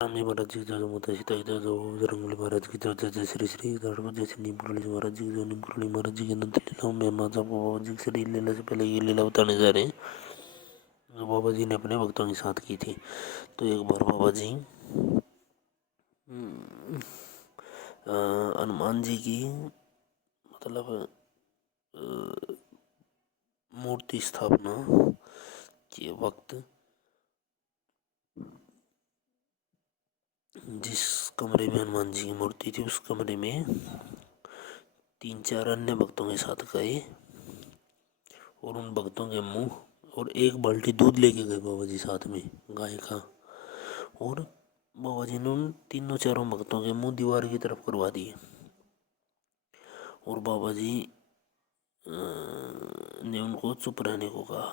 राम जी महाराज जी जो माता सीता जी जो रंगोली महाराज की जो जय श्री श्री जय श्री नीम करोली महाराज जी जो नीम करोली महाराज जी के अनंत लीलाओं में माता बाबा जी श्री लीला से पहले ये लीला बताने जा रहे हैं जो बाबा जी ने अपने भक्तों के साथ की थी। तो एक बार बाबा जी हनुमान जी की मतलब मूर्ति स्थापना के वक्त जिस कमरे में हनुमान जी की मूर्ति थी उस कमरे में 3-4 अन्य भक्तों के साथ गए और उन भक्तों के मुंह और एक बाल्टी दूध लेके गए बाबा जी साथ में गाय का। और बाबा जी ने उन 3-4 भक्तों के मुंह दीवार की तरफ करवा दिए और बाबा जी ने उनको चुप रहने को कहा।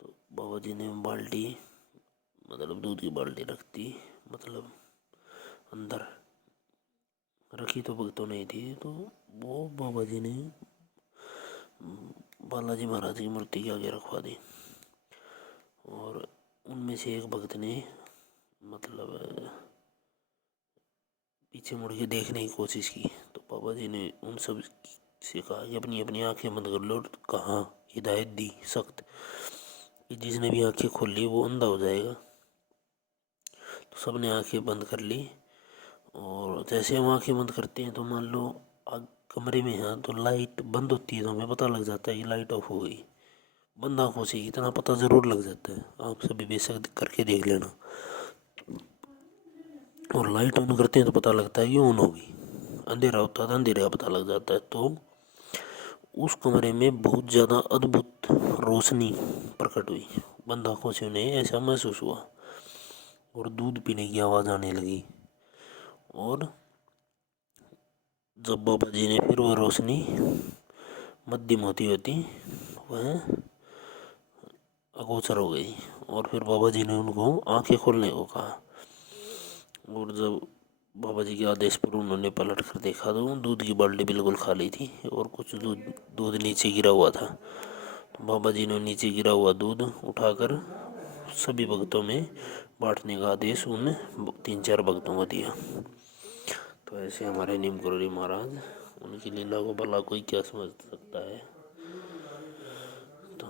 तो बाबा जी ने बाल्टी मतलब दूध की बाल्टी रख दी, मतलब अंदर रखी तो भक्तों नहीं थी, तो वो बाबा जी ने बालाजी महाराज की मूर्ति के आगे रखवा दी। और उनमें से एक भक्त ने मतलब पीछे मुड़ के देखने की कोशिश की। तो बाबा जी ने उन सब से कहा कि अपनी अपनी आंखें बंद कर लो, और कहा हिदायत दी सख्त कि जिसने भी आंखें खोल ली वो अंधा हो जाएगा। तो सब ने आंखें बंद कर ली और जैसे हम आंखें बंद करते हैं तो मान लो आग कमरे में है तो लाइट बंद होती है तो हमें पता लग जाता है कि लाइट ऑफ हो गई। बंद आंखों से इतना पता ज़रूर लग जाता है, आप सभी बेशक करके देख लेना। और लाइट ऑन करते हैं तो पता लगता है कि ऑन होगी, अंधेरा होता है तो अंधेरे का पता लग जाता है। तो उस कमरे में बहुत ज़्यादा अद्भुत रोशनी प्रकट हुई, बंद आंखों से उन्हें ऐसा महसूस हुआ और दूध पीने की आवाज़ आने लगी। और जब बाबा जी ने फिर वह रोशनी मध्यम होती होती वह अगोचर हो गई और फिर बाबा जी ने उनको आंखें खोलने को कहा। और जब बाबा जी के आदेश पर उन्होंने पलट कर देखा तो दूध की बाल्टी बिल्कुल खाली थी और कुछ दूध नीचे गिरा हुआ था। तो बाबा जी ने नीचे गिरा हुआ दूध उठाकर सभी भक्तों में बांटने का आदेश उन 3-4 भक्तों को दिया। तो ऐसे हमारे नीम करोली महाराज, उनकी लीला को भला कोई क्या समझ सकता है। तो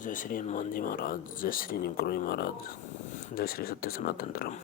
जय श्री हनुमान जी महाराज, जय श्री नीम करोली महाराज, जय श्री सत्य सनातन धर्म।